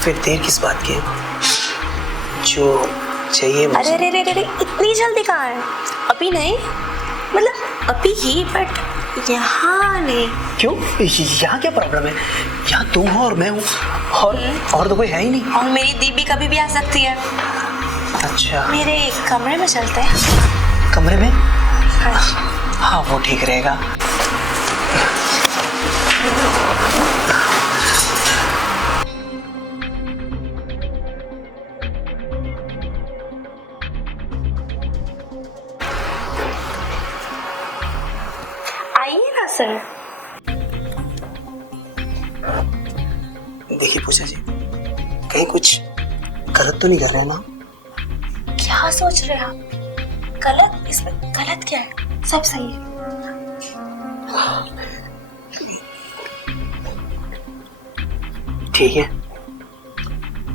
फिर देर किस बात की? जो चाहिए मुझे। अरे अरे अरे, इतनी जल्दी कहाँ है? अभी नहीं, मतलब अभी ही, बट यहाँ नहीं। क्यों? यहाँ क्या प्रॉब्लम है? यहाँ तुम हो और मैं हूँ, और तो कोई है ही नहीं। और मेरी दी भी कभी भी आ सकती है। अच्छा, मेरे कमरे में चलते हैं। कमरे में? हाँ। हाँ, वो ठीक रहेगा। आइए ना सर। देखिए पूजा जी, कहीं कुछ गलत तो नहीं कर रहे हैं ना? क्या सोच रहे हैं आप? गलत? इसमें गलत क्या है? सब सही है। ठीक है,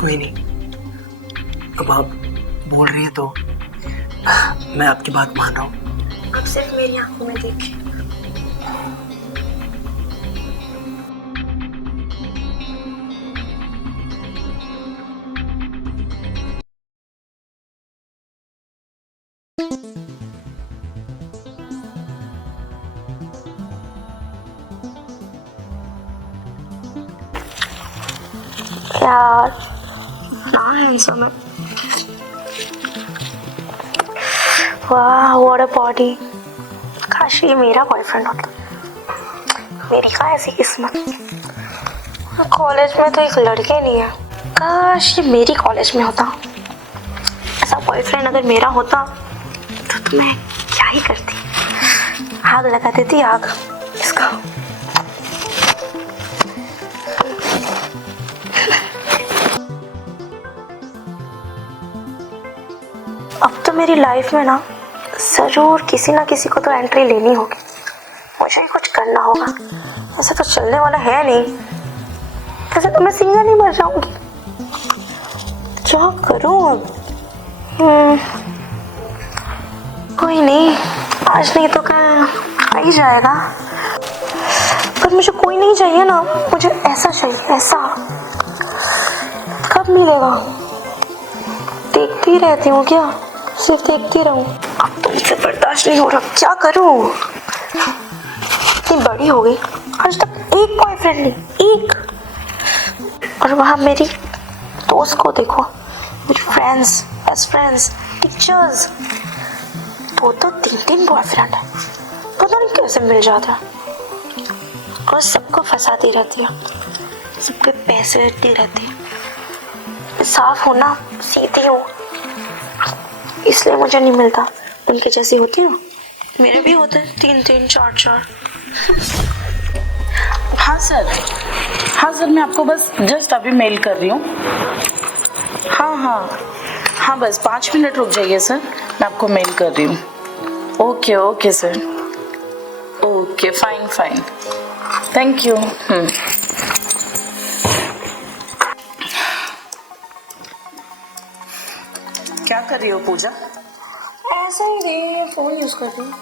कोई नहीं। अब आप बोल रही है तो मैं आपकी बात मान रहा हूँ। अब सिर्फ मेरी आंखों में देखिए। यार ना हैंडसम है। वाह, व्हाट अ बॉडी। काश ये मेरा बॉयफ्रेंड होता। मेरी का ऐसी किस्मत। कॉलेज में तो एक लड़के नहीं है। काश ये मेरी कॉलेज में होता। ऐसा बॉयफ्रेंड अगर मेरा होता तो मैं क्या ही करती। आग लगा देती, आग इसका। अब तो मेरी लाइफ में ना जरूर किसी ना किसी को तो एंट्री लेनी होगी। मुझे ही कुछ करना होगा। ऐसा तो चलने वाला है नहीं। ऐसे तो मैं सिंगल ही मर जाऊंगी। क्या करूं अब? कोई नहीं, आज नहीं तो कल आ ही जाएगा। पर मुझे कोई नहीं चाहिए ना, मुझे ऐसा चाहिए, ऐसा। कब मिलेगा? देखती रहती हूँ क्या? सिर्फ देखती रहूं? अब तो मुझसे बर्दाश्त नहीं हो रहा। क्या करूं? इतनी बड़ी हो गई, आज तक एक बॉयफ्रेंड नहीं, एक। और वहां मेरी दोस्त को देखो, मेरी फ्रेंड्स, बेस्ट फ्रेंड्स, टीचर्स, वो तो 3-3 बॉयफ्रेंड है। पता नहीं कैसे मिल जाता है। और सबको फंसाती रहती है, सबके पैसे लेती रहती है। साफ होना सीधी हूँ, इसलिए मुझे नहीं मिलता। उनके जैसी होती हूँ, मेरे भी होते हैं 3-3, 4-4। हाँ सर, मैं आपको बस जस्ट अभी मेल कर रही हूँ। हाँ, बस 5 मिनट रुक जाइए सर, मैं आपको मेल कर रही हूँ। Okay sir, okay, fine, thank you. क्या कर रही हो पूजा? ऐसा ही नहीं, फोन यूज कर रही हूँ।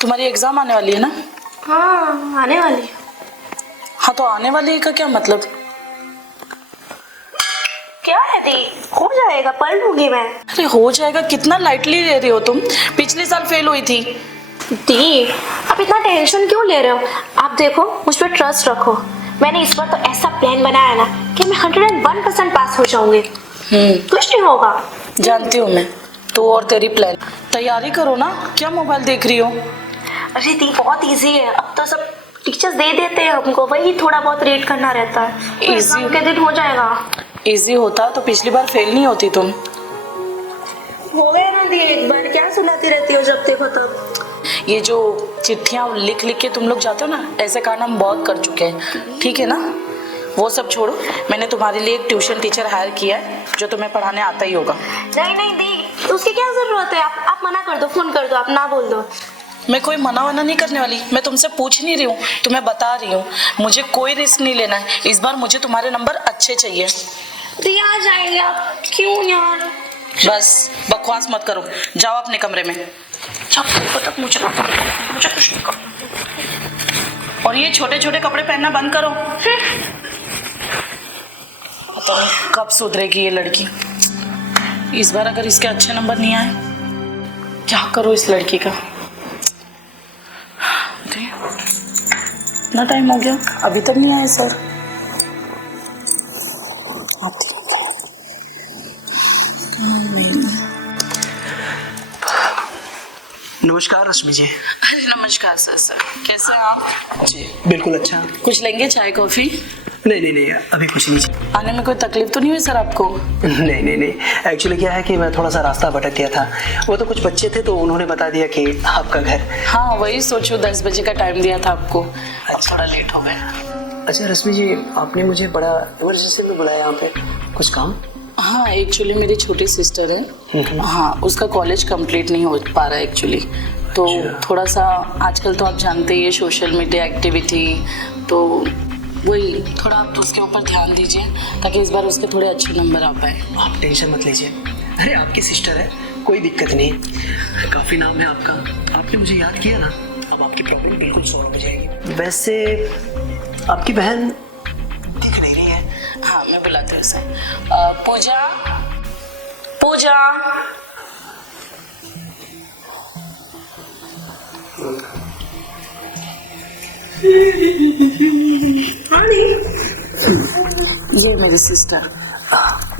तुम्हारी एग्जाम आने वाली है ना? हाँ, आने वाली है। हाँ, तो आने वाली है का क्या मतलब? क्या है दी, हो जाएगा, पढ़ लूंगी मैं। अरे हो जाएगा, कितना लाइटली ले रही हो तुम? पिछले साल फेल हुई थी। दी, आप इतना टेंशन क्यों ले रहे हो? आप देखो, मुझ पर ट्रस्ट रखो। मैंने इस बार तो ऐसा प्लान बनाया ना कि मैं 101% पास हो जाऊंगी। कुछ नहीं होगा। जानती हूँ मैं, तू और तेरी प्लान। तैयारी करो ना, क्या मोबाइल देख रही हो? अरे दी, बहुत इजी है। अब तो सब टीचर्स दे देते हैं हमको, वही थोड़ा बहुत रीड करना रहता है। तो एग्जाम के दिन हो जाएगा। इजी होता तो पिछली बार फेल नहीं होती तुम। हो गया ना दी, एक बार क्या सुनाती रहती हो जब देखो तब। ये जो चिट्ठियाँ लिख के तुम लोग जाते हो ना, ऐसे काम हम बहुत कर चुके हैं, ठीक है ना? वो सब छोड़ो, मैंने तुम्हारे लिए एक ट्यूशन टीचर हायर किया है जो तुम्हें पढ़ाने आता ही होगा। नहीं दी, उसकी क्या जरूरत है? आप मना कर दो, फोन कर दो, आप ना बोल दो। मैं कोई मना नहीं करने वाली, मैं तुमसे पूछ नहीं रही हूँ, तुम्हें बता रही हूँ। मुझे कोई रिस्क नहीं लेना है इस बार। मुझे तुम्हारे नंबर अच्छे चाहिए। दी, आ जाएंगे आप। क्यों यार? बस बकवास मत करो, जाओ अपने कमरे में। जब देखो तब मुझे कुछ नहीं करना। और ये छोटे छोटे कपड़े पहनना बंद करो। पता नहीं कब सुधरेगी ये लड़की। इस बार अगर इसके अच्छे नंबर नहीं आए, क्या करो इस लड़की का। इतना टाइम हो गया, अभी तक नहीं आए सर। नमस्कार रश्मि जी। अरे नमस्कार सर। सर कैसे हैं आप? जी बिल्कुल अच्छा। कुछ लेंगे चाय कॉफी? नहीं अभी कुछ नहीं। आने में कोई तकलीफ तो नहीं हुई सर आपको? नहीं एक्चुअली क्या है कि मैं थोड़ा सा रास्ता भटक गया था। वो तो कुछ बच्चे थे तो उन्होंने बता दिया कि आपका घर। हाँ वही सोचो, 10 बजे का टाइम दिया था आपको, अब थोड़ा लेट हो गया। अच्छा रश्मि जी, आपने मुझे बड़ा इमरजेंसी में बुलाया यहाँ पे, कुछ काम? हाँ एक्चुअली मेरी छोटी सिस्टर है, हाँ उसका कॉलेज कंप्लीट नहीं हो पा रहा है एक्चुअली, तो थोड़ा सा आजकल तो आप जानते ही है सोशल मीडिया एक्टिविटी, तो वही थोड़ा आप उसके ऊपर ध्यान दीजिए ताकि इस बार उसके थोड़े अच्छे नंबर आ पाए। आप टेंशन मत लीजिए, अरे आपकी सिस्टर है, कोई दिक्कत नहीं। काफ़ी नाम है आपका, आपने मुझे याद किया ना, अब आपकी प्रॉब्लम बिल्कुल सॉल्व हो जाएगी। वैसे आपकी बहन दिख नहीं रही है। हाँ मैं बुलाती हूँ उसे। पूजा, पूजा। ये मेरी सिस्टर।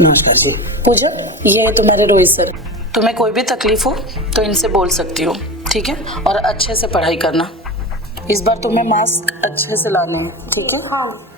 नमस्कार जी। पूजा, ये है तुम्हारे रोहित सर। तुम्हें कोई भी तकलीफ हो तो इनसे बोल सकती हो, ठीक है? और अच्छे से पढ़ाई करना। इस बार तुम्हें मास्क अच्छे से लाने हैं, ठीक है? हाँ।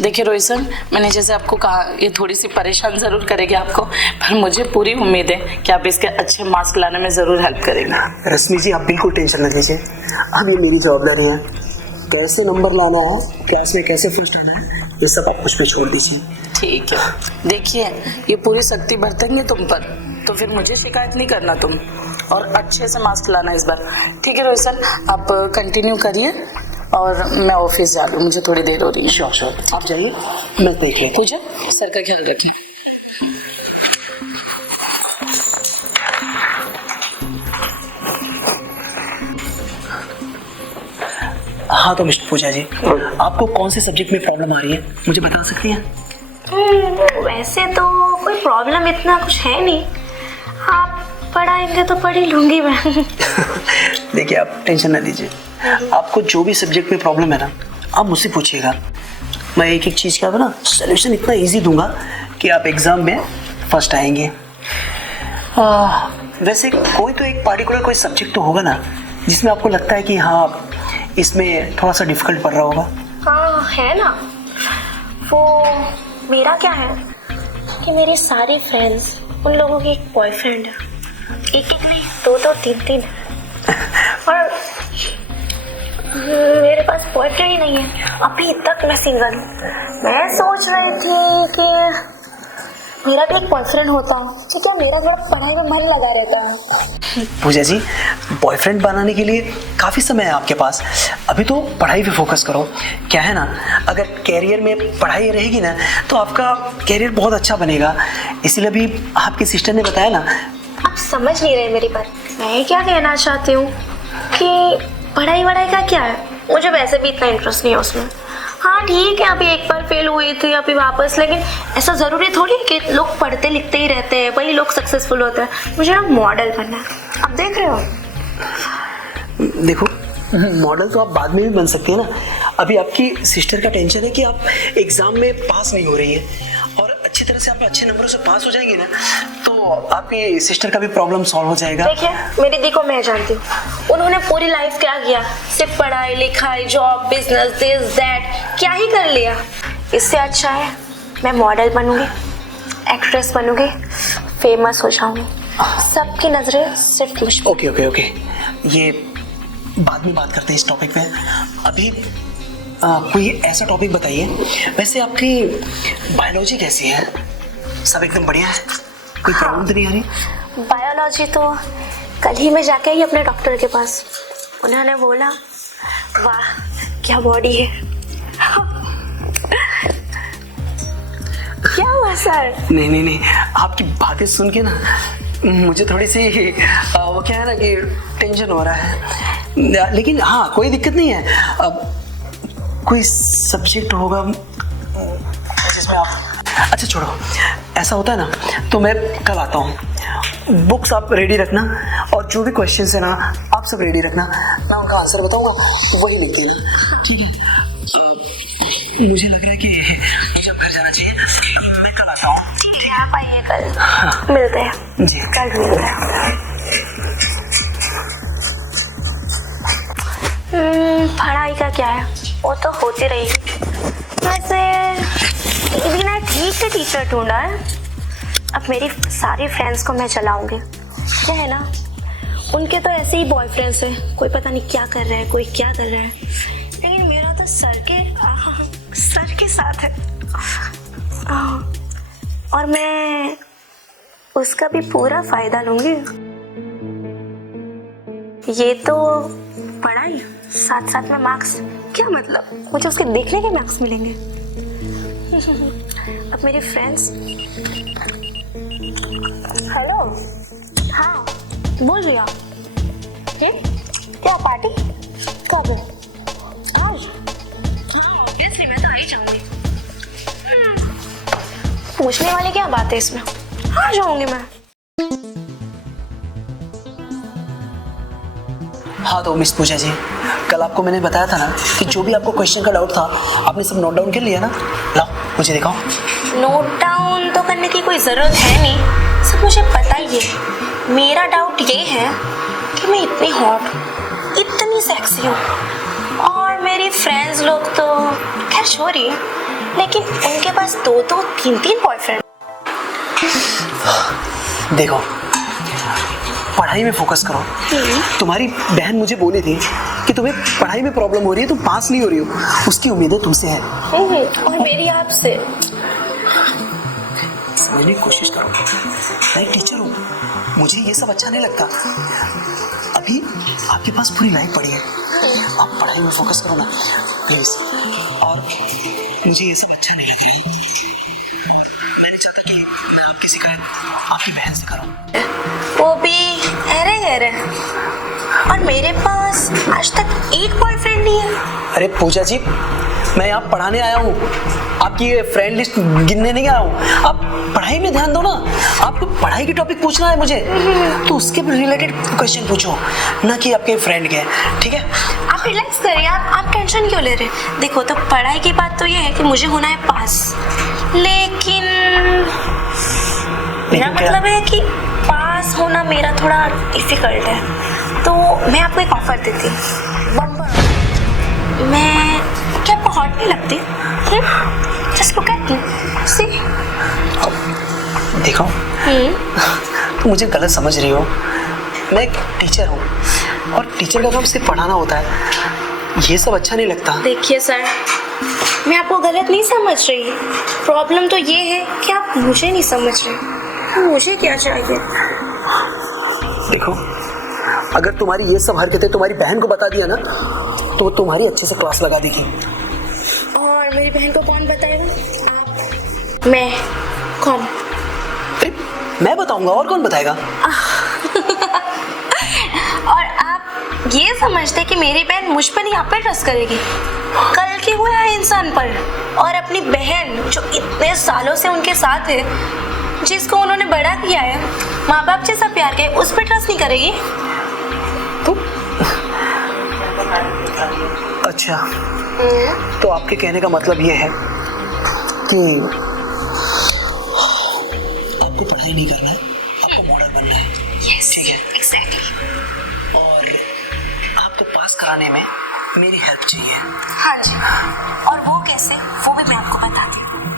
देखिए रोहित सर, मैंने जैसे आपको कहा ये थोड़ी सी परेशान ज़रूर करेगी आपको, पर मुझे पूरी उम्मीद है कि आप इसके अच्छे मार्क्स लाने में ज़रूर हेल्प करेंगे। रश्मि जी आप बिल्कुल टेंशन न लीजिए, अब ये मेरी जवाबदारी है। कैसे नंबर लाना है, क्लास में कैसे फर्स्ट आना है, ये सब आप मुझ पे छोड़ दीजिए। ठीक है। देखिए ये पूरी शक्ति बरतेंगे तुम पर, तो फिर मुझे शिकायत नहीं करना तुम, और अच्छे से मार्क्स लाना इस बार, ठीक है रोहित सर? आप कंटिन्यू करिए और मैं ऑफिस जा रही हूँ, मुझे थोड़ी देर हो रही है। श्योर आप जाइए, मैं देख लेता हूँ। पूजा सर का ख्याल रखें। हाँ तो मिस्टर पूजा जी, आपको कौन से सब्जेक्ट में प्रॉब्लम आ रही है, मुझे बता सकती हैं? वैसे तो कोई प्रॉब्लम इतना कुछ है नहीं, आप पढ़ाएंगे तो पढ़ ही लूंगी मैं। देखिए आप टेंशन ना लीजिए, आपको जो भी सब्जेक्ट में प्रॉब्लम है ना, आप मुझसे पूछिएगा, मैं एक एक चीज़ का ना सलूशन इतना इजी दूंगा कि आप एग्ज़ाम में फर्स्ट आएंगे। वैसे कोई तो एक पार्टिकुलर कोई सब्जेक्ट तो होगा ना जिसमें आपको लगता है कि हाँ इसमें थोड़ा सा डिफिकल्ट पड़ रहा होगा। हाँ है ना, वो मेरा क्या है कि मेरी सारी फ्रेंड्स, उन लोगों की एक बॉयफ्रेंड है, एक नहीं दो तीन और मेरे पास बॉयफ्रेंड ही नहीं है, अभी तक मैं सिंगल हूँ। मैं सोच रही थी कि मेरा भी एक बॉयफ्रेंड होता तो क्या मेरा थोड़ा पढ़ाई में मन लगा रहता। पूजा जी बॉयफ्रेंड बनाने के लिए काफ़ी समय है आपके पास, अभी तो पढ़ाई पे फोकस करो। क्या है ना, अगर कैरियर में पढ़ाई रहेगी ना तो आपका कैरियर बहुत अच्छा बनेगा, इसीलिए अभी आपकी सिस्टर ने बताया ना। आप समझ नहीं रहे मेरी बात, मैं क्या कहना चाहती हूँ कि पढ़ाई वढ़ाई का क्या है, मुझे वैसे भी इतना इंटरेस्ट नहीं है उसमें। हाँ ठीक है, अभी एक बार फेल हुई थी अभी वापस, लेकिन ऐसा ज़रूरी थोड़ी है कि लोग पढ़ते लिखते ही रहते हैं वही लोग सक्सेसफुल होते हैं। मुझे ना मॉडल बनना है, आप देख रहे हो। देखो मॉडल तो आप बाद में भी बन सकती है ना, अभी आपकी सिस्टर का टेंशन है कि आप एग्ज़ाम में पास नहीं हो रही है, और अच्छी तरह से आप अच्छे नंबरों से पास हो जाएंगे ना तो आपकी सिस्टर का भी प्रॉब्लम सॉल्व हो जाएगा। देखिए मेरी दी को मैं जानती हूँ, उन्होंने पूरी लाइफ क्या किया, सिर्फ पढ़ाई लिखाई जॉब बिजनेस दिस दैट क्या ही कर लिया। इससे अच्छा है मैं मॉडल बनूंगी, एक्ट्रेस बनूंगी, फेमस हो जाऊंगी, सबकी नजरें सिर्फ मुझ पे। ओके ओके ओके, ये बाद में बात करते हैं इस टॉपिक पे। अभी कोई ऐसा टॉपिक बताइए, वैसे आपकी बायोलॉजी कैसी है? सब एकदम बढ़िया है, कोई प्रॉब्लम तो नहीं आ रही? बायोलॉजी तो कल ही मैं जाके आई अपने डॉक्टर के पास, उन्होंने बोला वाह क्या बॉडी है। क्या हुआ सर? नहीं आपकी बातें सुन के ना मुझे थोड़ी सी वो क्या है ना कि टेंशन हो रहा है, लेकिन हाँ कोई दिक्कत नहीं है। अब कोई सब्जेक्ट होगा इसमें आप। अच्छा छोड़ो, ऐसा होता है ना तो मैं कल आता हूँ। बुक्स आप रेडी रखना और जो भी क्वेश्चंस है ना आप सब रेडी रखना, मैं उनका आंसर बताऊंगा, वही लिख देना, ठीक है? मुझे लग रहा है कि मुझे अब घर जाना चाहिए, मैं कल आता हूँ। आप आइए कल, मिलते हैं जी कल मिलते हैं। पढ़ाई का क्या है, वो तो होती रहेगी। वैसे एक दिन एक ठीक से टीचर ढूंढा है, अब मेरी सारी फ्रेंड्स को मैं चलाऊंगी। क्या है ना, उनके तो ऐसे ही बॉयफ्रेंड्स हैं, कोई पता नहीं क्या कर रहा है, कोई क्या कर रहा है, लेकिन मेरा तो सर के साथ है। और मैं उसका भी पूरा फायदा लूंगी। ये तो पढ़ाई, साथ साथ में मार्क्स, क्या मतलब, मुझे उसके देखने के मार्क्स मिलेंगे। अब मेरी फ्रेंड्स, हेलो, हाँ बोलिए आप। क्या पार्टी कब है? आज? हाँ ऑब्वियसली मैं तो आ ही जाऊंगी। पूछने वाली क्या बात है इसमें, आ जाऊंगी मैं। हाँ तो मिस पूजा जी, कल आपको मैंने बताया था ना कि जो भी आपको क्वेश्चन का डाउट था आपने सब नोट डाउन कर लिया ना? लाओ मुझे दिखाओ। नोट डाउन तो करने की कोई ज़रूरत है नहीं, सब मुझे पता ही है। मेरा डाउट ये है कि मैं इतनी हॉट, इतनी सेक्सी हूँ, और मेरी फ्रेंड्स लोग तो खैर छोड़िए, लेकिन उनके पास 2-2, 3-3 बॉयफ्रेंड। देखो, पढ़ाई में फोकस करो। तुम्हारी बहन मुझे बोली थी कि तुम्हें पढ़ाई में प्रॉब्लम हो रही है, तुम पास नहीं हो रही हो, उसकी उम्मीदें तुमसे है और मेरी आपसे। समझने की कोशिश करो, मैं एक टीचर हूँ, मुझे ये सब अच्छा नहीं लगता। अभी आपके पास पूरी लाइफ पड़ी है, आप पढ़ाई में फोकस करो ना प्लीज। और मुझे ये सब अच्छा नहीं लग रहा है, मैं नहीं चाहता कि मैं आपकी शिकायत आपकी बहन से करूँ। वो भी अरे गहरे, और मेरे पास आज तक एक बॉयफ्रेंड नहीं है। अरे पूजा जी, मैं यहाँ पढ़ाने आया हूँ, आपकी ये फ्रेंड लिस्ट गिनने नहीं आया हूँ। आप पढ़ाई में ध्यान दो ना, आपको पढ़ाई की टॉपिक पूछना है मुझे तो उसके रिलेटेड क्वेश्चन पूछो, ना कि आपके फ्रेंड के, ठीक है? आप रिलैक्स करिए, आप टेंशन क्यों ले रहे? देखो तो पढ़ाई की बात तो ये है कि मुझे होना है पास, लेकिन मेरा मतलब है कि पास होना मेरा थोड़ा डिफिकल्ट है। तो मैं आपको एक ऑफर देती हूँ, मैं क्या आपको हॉट नहीं लगती? जस्ट लुक एट मी, सी। देखो, तुम मुझे गलत समझ रही हो, मैं एक टीचर हूँ और टीचर का काम सिर्फ पढ़ाना होता है, ये सब अच्छा नहीं लगता। देखिए सर, मैं आपको गलत नहीं समझ रही, प्रॉब्लम तो ये है कि आप मुझे नहीं समझ रहे, मुझे क्या चाहिए। देखो, अगर तुम्हारी ये सब हरकतें तुम्हारी बहन को बता दिया ना तो वो तुम्हारी अच्छे से क्लास लगा देगी। और मेरी बहन को कौन बताएगा? आप? मैं? कौन? अरे मैं बताऊंगा, और कौन बताएगा? और आप ये समझते कि मेरी बहन मुझ पर नहीं आप पे ट्रस्ट करेगी? कल की हुआ है इंसान पर, और अपनी बहन जो इतने सालों से उनके साथ है, जिसको उन्होंने बड़ा किया है, माँ बाप जैसा प्यार किया है, उस पर ट्रस्ट नहीं करेगी? तो अच्छा, तो आपके कहने का मतलब ये है कि आपको पढ़ाई नहीं करना है, आपको मॉडल बनना है। Yes, ठीक है, exactly. और आपको पास कराने में मेरी हेल्प चाहिए। हाँ जी, और वो कैसे, वो भी मैं आपको बताती हूँ।